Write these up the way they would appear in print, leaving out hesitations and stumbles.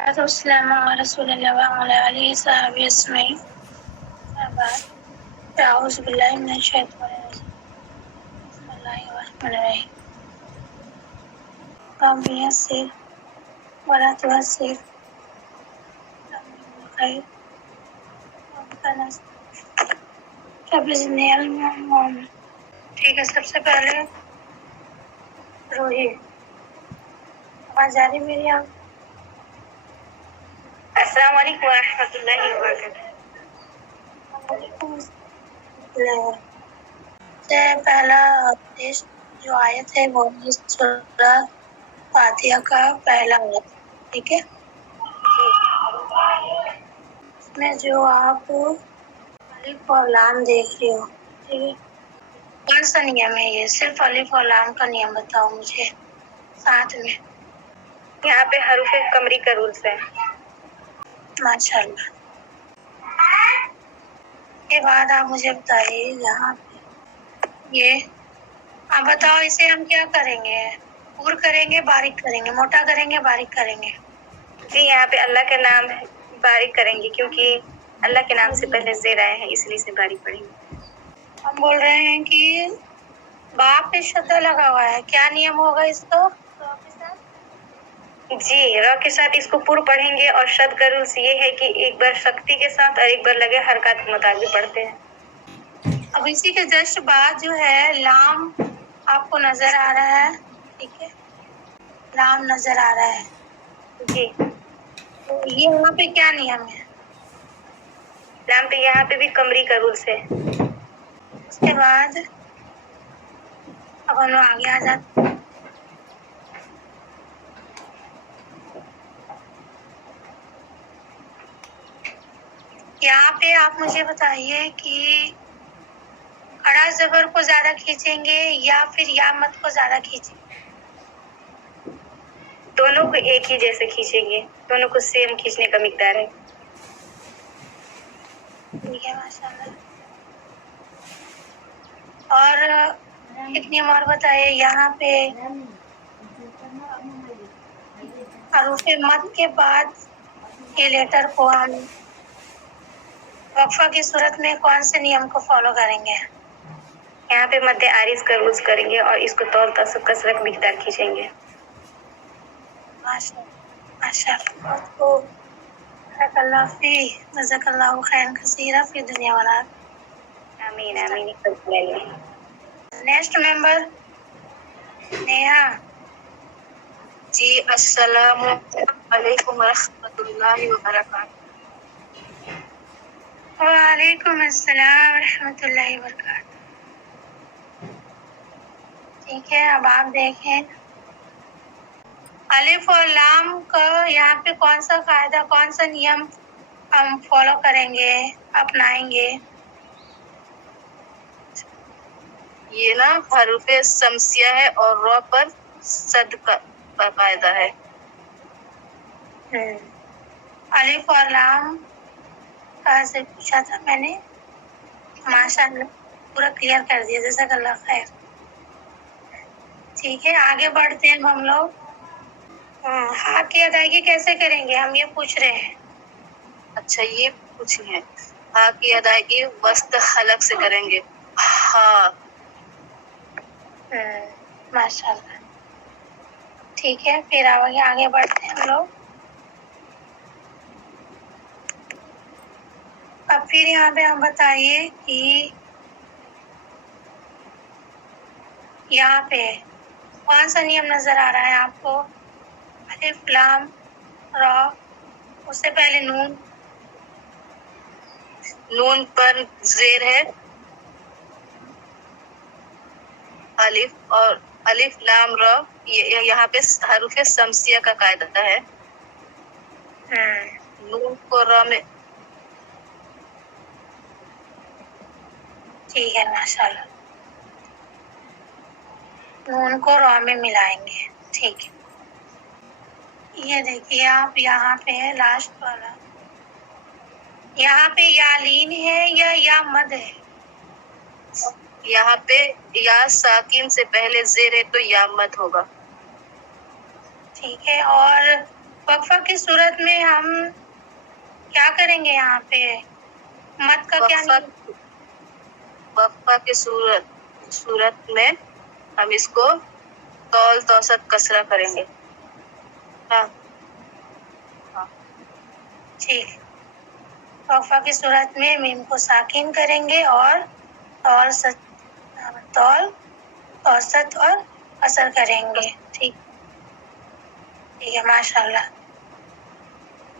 والسلام على رسول الله وعلى آله وصحبه أجمعين. أعوذ بالله من الشيطان الرجيم. بسم الله الرحمن الرحيم. رب يسر ولا تعسر خير ربنا رب زدني علما. ٹھیک ہے، سب سے پہلے روحی آواز آ رہی میری؟ آپ السلام علیکم ورحمۃ اللہ وبرکاتہ. وعلیکم السلام. سے پہلا جو آیت ہے وہ سورہ فاتحہ کا پہلا آیت، ٹھیک ہے؟ اس میں جو آپ الف اور لام دیکھ رہے ہو، ٹھیک ہے، کون سا نیم ہے یہ؟ صرف الف اور لام کا نیم بتاؤ مجھے ساتھ میں. یہاں پہ حروف قمری کا رولز ہے. ماشاء اللہ. کے بعد آپ مجھے بتائیے یہاں پہ یہ، آپ بتاؤ اسے ہم کیا کریں گے؟ پور کریں گے، باریک کریں گے، موٹا کریں گے، باریک کریں گے؟ جی یہاں پہ اللہ کا نام ہے، باریک کریں گے کیونکہ اللہ کے نام سے پہلے زیر آئے ہیں، اس لیے سے باریک پڑھیں گے. ہم بول رہے ہیں کہ باپ پہ شدہ لگا ہوا ہے، کیا نیم ہوگا اس کو را کے ساتھ؟ جی را کے ساتھ اس کو پور پڑھیں گے، اور شد کا رولس یہ ہے کہ ایک بار شکتی کے ساتھ اور ایک بار لگے حرکات کے مطابق پڑھتے ہیں. اب اسی کے جسٹ بعد جو ہے لام آپ کو نظر آ رہا ہے، ٹھیک ہے، لام نظر آ رہا ہے. جی تو یہ وہاں پہ کیا نیم ہے؟ لام پہ یہاں پہ بھی قمری کا رولس ہے. اس کے بعد اب ہم لوگ آگے آ جاتے ہیں. یہاں پہ آپ مجھے بتائیے کہ کھڑا زبر کو زیادہ کھینچیں گے یا پھر یا مت کو زیادہ کھینچیں گے؟ دونوں کو ایک ہی جیسے کھینچیں گے، دونوں کو سیم کھینچنے کا مقدار ہے. ٹھیک ہے، ماشاء اللہ. اور ایک نیم اور بتائیے، یہاں پہ حروف مد کے بعد کے لیٹر کو ہم وقفہ کی صورت میں کون سے نیم کو فالو کریں گے؟ یہاں پہ مد عارض کا روز کریں گے اور اس کو طول کثرت مقدار کھینچیں گے. ماشاء اللہ. تو بارک اللہ فی جزاک اللہ خیر کثیرہ فی دنیا والآخرہ. آمین آمین. Next member Neha. جی السلام علیکم ورحمۃ اللہ وبرکاتہ. وعلیکم السلام ورحمۃ اللہ وبرکاتہ. ٹھیک ہے، اب آپ دیکھیں الف اور لام کا یہاں پہ کون سا قاعدہ، کون سا نیم ہم فالو کریں گے، اپنائیں گے؟ یہ نا حروف شمسیہ ہے اور را پر صد کا قاعدہ ہے. الف اور لام کہاں سے پوچھا تھا میں نے؟ ماشاء اللہ پورا کلیئر کر دیا، جزاک اللہ خیر. ٹھیک ہے، آگے بڑھتے ہیں ہم لوگ. حق کی ادائیگی کیسے کریں گے، ہم یہ پوچھ رہے ہیں. اچھا یہ پوچھی ہے، حق کی ادائیگی وسط حلق سے کریں گے. ہاں. ماشاء اللہ. ٹھیک ہے، پھر آگے بڑھتے ہیں ہم لوگ. اب پھر یہاں پہ ہم بتائیے کہ یہاں پہ کون سا نیم نظر آ رہا ہے آپ کو؟ الف لام را، اس سے پہلے نون. نون پر زیر ہے الف، اور الف لام را یہاں پہ حروف شمسیہ کا قاعدہ ہے. نون کو را میں. ٹھیک ہے، ماشاء اللہ. نون کو را میں ملائیں گے، ٹھیک ہے. یہ دیکھیے آپ یہاں پہ لاسٹ والا، یہاں پہ یا لین ہے یا مد ہے؟ یہاں پہ یا ساکن سے پہلے زیر ہے تو یا مد ہوگا. ٹھیک ہے، اور وقفہ کی صورت میں ہم کیا کریں گے یہاں پہ؟ مد کا کیا نہیں؟ وقفہ کی صورت میں ہم اس کو طول توسط کسرہ کریں گے. ہاں ٹھیک. وقفہ کی صورت میں میم کو ساکن کریں گے اور طول اوسط اور اثر کریں گے. ٹھیک ہے. ماشاء اللہ.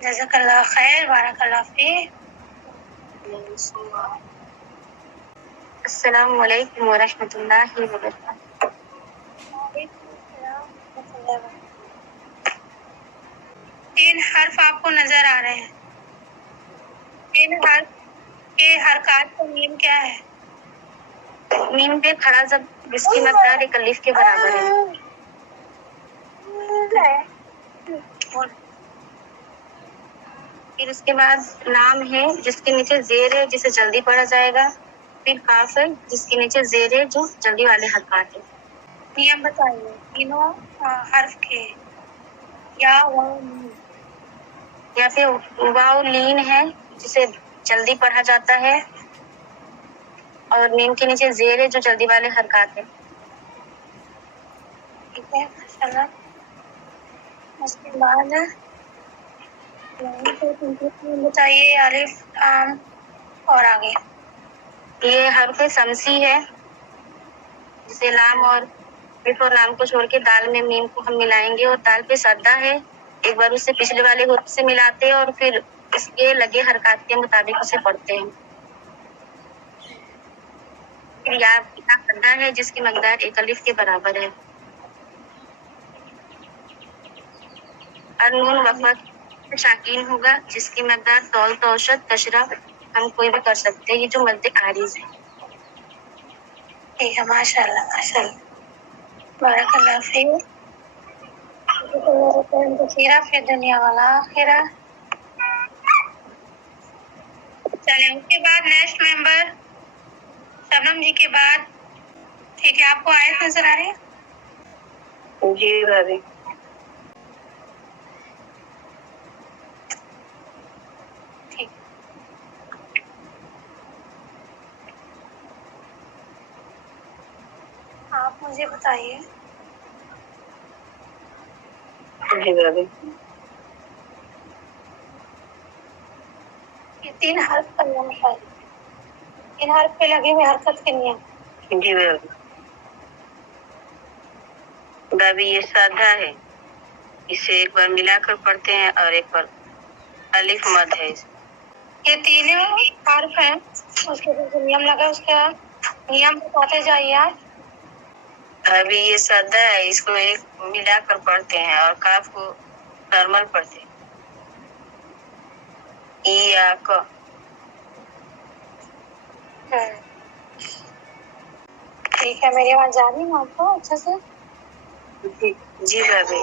جزاک اللہ خیر. بارک اللہ فیک. السلام علیکم ورحمۃ اللہ وبرکاتہ. وعلیکم السلام ورحمۃ اللہ وبرکاتہ. 3 حرف آپ کو نظر آ رہے ہیں. 3 حرف کے حرکات کا نیم کیا ہے؟ میم پہ کھڑا زب جس کی مقدار ایک الف کے برابر ہے. پھر اس کے بعد لام ہے جس کے نیچے زیر ہے جسے جلدی پڑھا جائے گا. پھر کاف ہے جس کے نیچے زیر ہے جو جلدی والے حرکات ہے. نیم بتائیے تینوں حرف کے. یا یا پھر واو لین ہے جسے جلدی پڑھا جاتا ہے اور نیم کے نیچے زیر ہے جو جلدی والے حرکات ہے. ٹھیک ہے. ماشاء اللہ. اس کے بعد بتائیے الف لام اور آگے. یہ حرف سمسی ہے جسے لام اور الف اور لام کو چھوڑ کے دال میں میم کو ہم ملائیں گے اور دال پہ سادہ ہے. ایک بار اسے پچھلے والے حرف سے ملاتے ہیں اور پھر اس کے لگے حرکات کے مطابق اسے پڑھتے ہیں. پھر یا سادہ ہے جس کی مقدار ایک الف کے برابر ہے. اور نون وقفہ شاکین ہوگا جس کی مقدار طول توسط کشرہ ہم کوئی بھی کر سکتے ہیں. یہ جو مد عارض ہے. ٹھیک ہے. ماشاء اللہ. ماشاء اللہ. بارک اللہ فیک. فی دنیا والا آخرہ. چلیں اس کے بعد نیکسٹ ممبر شبنم جی کے بعد. ٹھیک ہے. آپ کو آیت نظر آ رہی ہے؟ جی بھابی. ٹھیک. آپ مجھے بتائیے. جی بھابی. یہ 3 حرف کا نیم ہے. 3 حرف پہ لگے ہوئے حرکت کے نیم. جی بھابی. بھابی یہ سادہ ہے. اسے ایک بار ملا کر پڑھتے ہیں اور ایک بار الف مد ہے. یہ تینوں حرف ہیں. اس کے جو نیم لگا اس کا نیم بتاتے جائیے آپ. ابھی یہ سادہ ہے. اس کو ایک ملا کر پڑھتے ہیں اور کاف کو نارمل پڑھتے ہیں. ٹھیک ہے. میری آواز جا رہی ہے آپ کو اچھے سے؟ جی بھابی.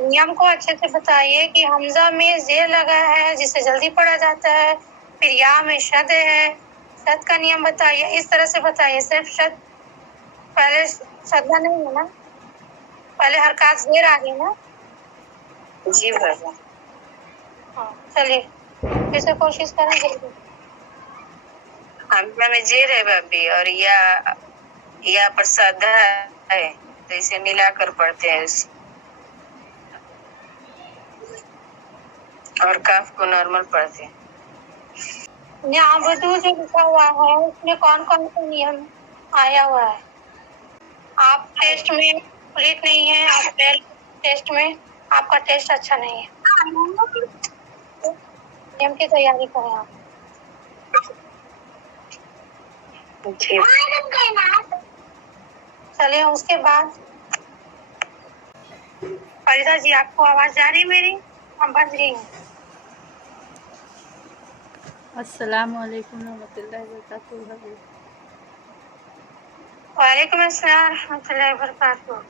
نیم کو اچھے سے بتائیے کہ حمزہ میں زیر لگا ہے جسے جلدی پڑھا جاتا ہے. پھر یا میں شد ہے. شد کا نیم بتائیے. اس طرح سے بتائیے. صرف شد پہلے شدہ نہیں ہے نا. پہلے حرکات زیر آ گئی نا. جی بھابی. ہاں چلیے پھر سے کوشش کریں جلدی. حمزہ میں زیر ہے بھابی اور یا پر سادہ ہے تو اسے ملا کر پڑھتے ہیں اور کاف کو نارمل پڑھتے ہیں. نعبدو جو لکھا ہوا ہے اس میں کون کون سا نیم آیا ہوا ہے؟ آپ ٹیسٹ میں کمپلیٹ نہیں ہے. آپ ٹیسٹ میں آپ کا ٹیسٹ اچھا نہیں ہے. نیم کی تیاری کریں آپ. جی. چلیے اس کے بعد فریدہ جی آپ کو آواز جا رہی ہے میری؟ ہم بند رہی ہیں. السلام علیکم ورحمۃ اللہ وبرکاتہ. وعلیکم السلام ورحمۃ اللہ وبرکاتہ.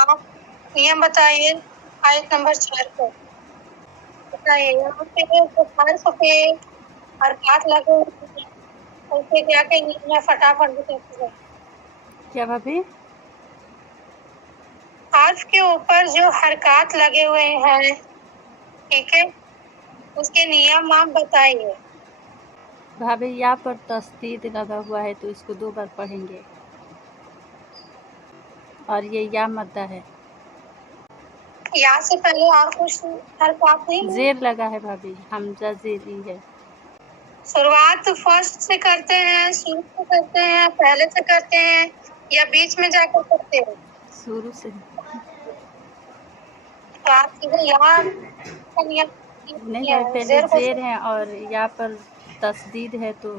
آپ نیم بتائیے آیت نمبر 4 کو. بتائیے یہاں پہ حرف پہ حرکات لگے اسے کیا کہیں گے؟ فٹافٹ بتائیے. کیا بھابی؟ حرف کے اوپر جو حرکات لگے ہوئے ہیں، ٹھیک ہے، اس کے نیم آپ بتائیے. بھابھی یا پر تشدید لگا ہوا ہے تو اس کو 2 بار پڑھیں گے، اور یہ یا مدہ ہے. یا سے پہلے اور کچھ حرکات نہیں ہیں؟ زیر لگا ہے بھابھی، حمزہ زیری ہے. شروعات فرسٹ سے کرتے ہیں، شروع سے کرتے ہیں، پہلے سے کرتے ہیں، یا بیچ میں جا کر کرتے ہیں؟ شروع سے. تو آپ سیدھے یہاں نہیں بھائی، پہلے زیر ہے اور یا پر تشدید ہے تو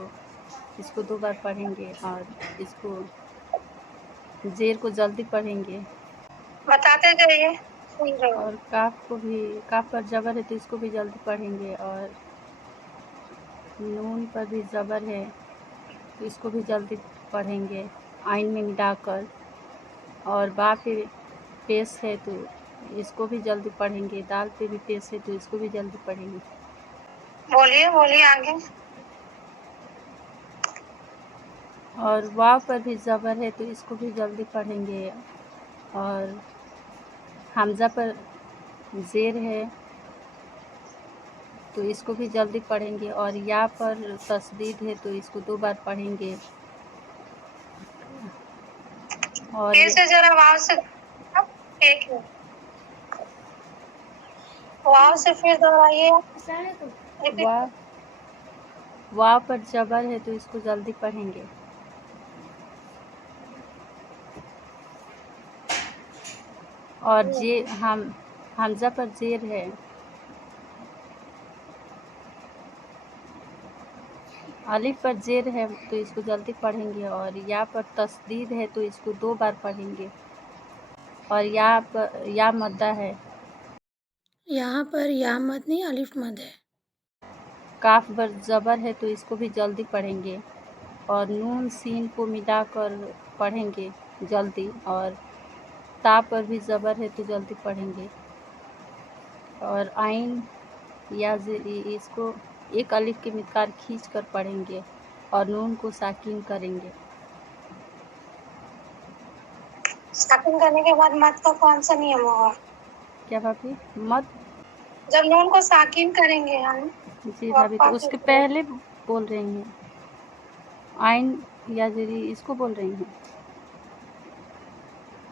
اس کو 2 بار پڑھیں گے، اور اس کو زیر کو جلدی پڑھیں گے. بتاتے جائیے، سن رہے ہو. اور کاف پر جبر ہے تو اس کو بھی جلدی پڑھیں گے، اور نون پر بھی زبر ہے تو اس کو بھی جلدی پڑھیں گے آئین میں ملا کر. اور با پہ پیش ہے تو اس کو بھی جلدی پڑھیں گے، دال پہ بھی پیش ہے تو اس کو بھی جلدی پڑھیں گے. بولیے آگے. اور واو پر بھی زبر ہے تو اس کو بھی جلدی پڑھیں گے. اور حمزہ پر زیر ہے تو اس کو بھی جلدی پڑھیں گے، اور یا پر تشدید ہے تو اس کو 2 بار پڑھیں گے. اور پھر سے ذرا واو سے ایک منٹ، واو سے پھر دوہرائیے. واو پر جبر ہے تو اس کو جلدی پڑھیں گے. اور حمزہ پر زیر ہے، الف پر زیر ہے تو اس کو جلدی پڑھیں گے، اور یا پر تشدید ہے تو اس کو 2 بار پڑھیں گے. اور یا مدہ ہے. یہاں پر یا مد نہیں، الف مد ہے. کاف پر زبر ہے تو اس کو بھی جلدی پڑھیں گے، اور نون سین کو ملا کر پڑھیں گے جلدی. اور تا پر بھی زبر ہے تو جلدی پڑھیں گے. اور آئین یا اس کو ایک الف کی مقدار کھینچ کر پڑھیں گے، اور نون کو ساکن کریں گے. ساکن کرنے کے بعد مد کا کون سا نیم ہوگا؟ کیا بھابھی؟ مد جب نون کو ساکن کریں گے ہم. جی بھابھی، تو اس کے پہلے بول رہی ہیں آئین یا زری، اس کو بول رہی ہیں.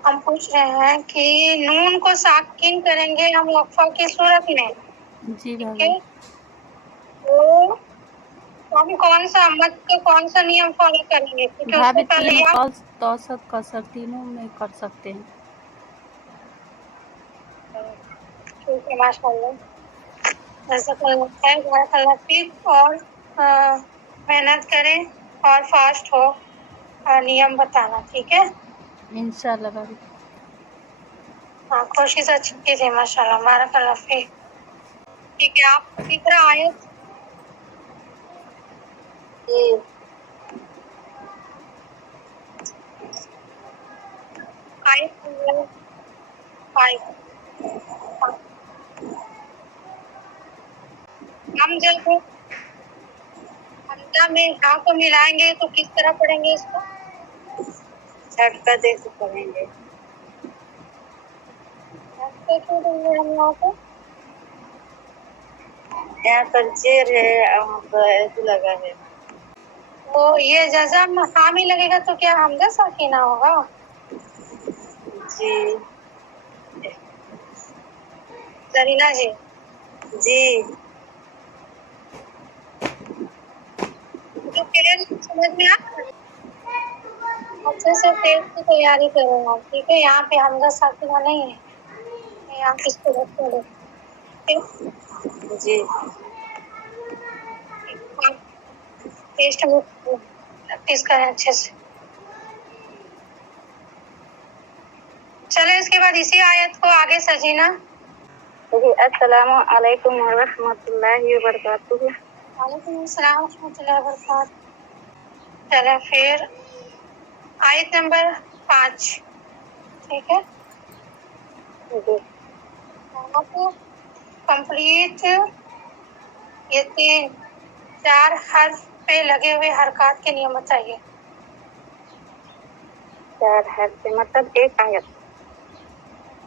ہم پوچھ رہے ہیں کہ نون کو ساکن کریں گے ہم وقفہ کی صورت میں، جی ٹھیک بھابھی. ہے، تو ہم کون سا نیم فالو کریں گے؟ کیونکہ اس بھابھی سے پہلے تینوں یا قول توسط قصر تینوں میں کر سکتے ہیں. ٹھیک ہے، ماشاء اللہ، جزاک اللہ خیر، بارک اللہ فیک. اور محنت کریں اور فاسٹ ہو، نیم بتانا، ٹھیک ہے. انشاءاللہ بھابھی. ہاں، کوشش اچھی کیجیے، ماشاء اللہ، بارک اللہ فیک. ٹھیک ہے، آپ کو دکھ رہا آیت؟ آیت نمبر 5. ہم جب حمزہ میں ہاں کو ملائیں گے تو کس طرح پڑھیں گے اس کو؟ جھٹکا دے کے پڑھیں گے. جھٹکا کیوں دیں گے ہم یہاں پہ؟ یہاں پر زیر ہے، وہاں پر ایسے لگا ہے. تو یہ جزم ہاں میں لگے گا تو کیا حمزہ ساکینہ ہوگا؟ جی زرینہ جی. تو پھر سمجھ میں آ رہا ہے؟ اچھے سے ٹیسٹ کی تیاری کریں آپ، ٹھیک ہے. یہاں پہ حمزہ ساکینہ نہیں ہے، یہاں پہ اس کو رکھ دو. جی، ٹیسٹ میں پریکٹس کریں اچھے سے. چلے اس کے بعد اسی آیت کو آگے سجینہ. السلام علیکم ورحمۃ اللہ وبرکاتہ. وعلیکم السلام ورحمۃ اللہ وبرکاتہ. چلے پھر آیت نمبر 5، ٹھیک ہے. کمپلیٹ یہ 4 حرف پہ لگے ہوئے حرکات کے نیم بتائیے. 4 حرف پہ مطلب ایک آیت.